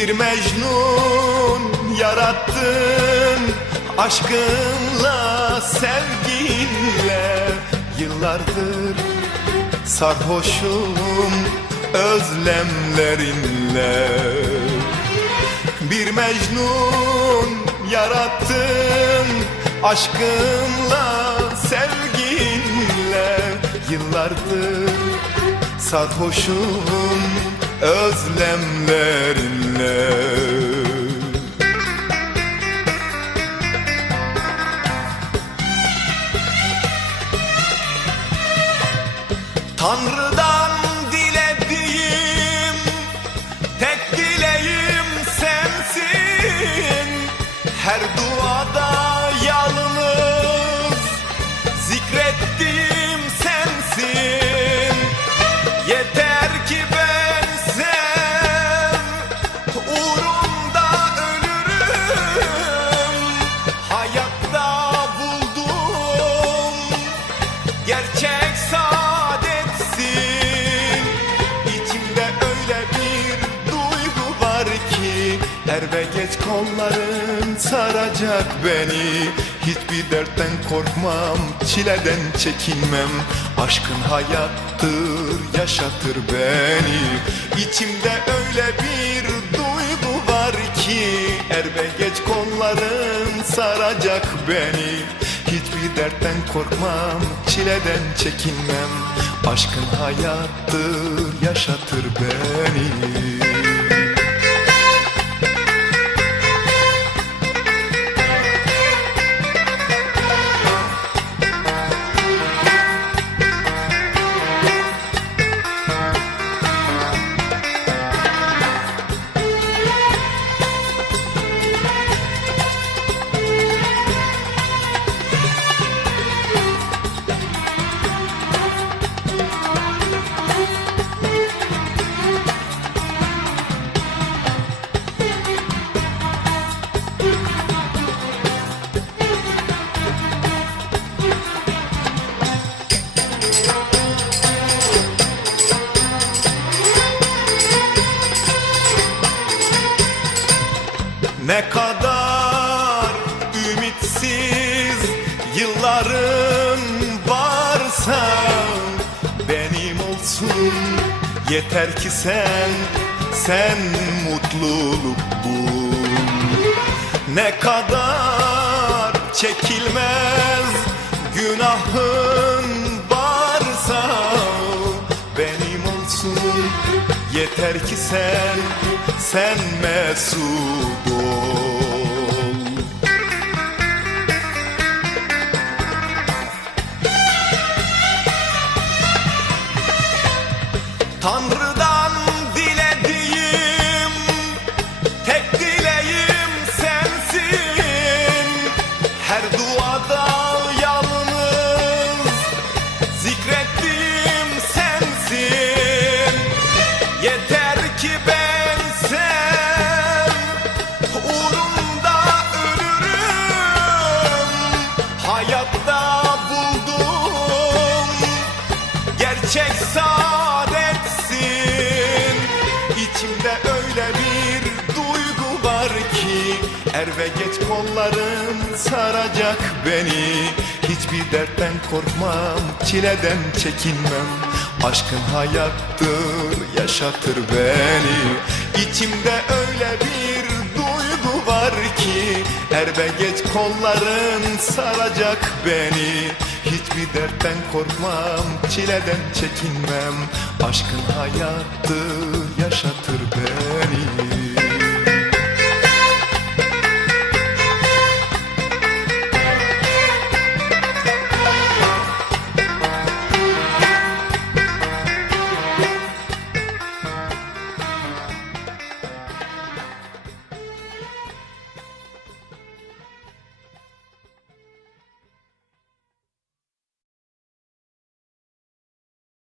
Bir Mecnun yarattın Aşkınla, sevginle. Yıllardır sarhoşum özlemlerinle. Bir Mecnun yarattın Aşkınla, sevginle. Yıllardır sarhoşum özlemlerinle. Tanrı'dan dilediğim tek dileğim sensin. Her duada Er ve geç kolların saracak beni. Hiçbir dertten korkmam, çileden çekinmem. Aşkın hayattır, yaşatır beni. İçimde öyle bir duygu var ki Er ve geç kolların saracak beni. Hiçbir dertten korkmam, çileden çekinmem. Aşkın hayattır, yaşatır beni Ne kadar ümitsiz yılların varsa benim olsun. Yeter ki sen sen mutluluk bul. Ne kadar çekilmez günahın Yeter ki sen, sen mesut ol. Tanrı'dan gerçek saadetsin. İçimde öyle bir duygu var ki Er ve geç kolların saracak beni. Hiçbir dertten korkmam, çileden çekinmem. Aşkın hayattır, yaşatır beni. İçimde öyle bir Er ve geç kolların saracak beni. Hiçbir dertten korkmam, çileden çekinmem. Aşkın hayattır, yaşatır beni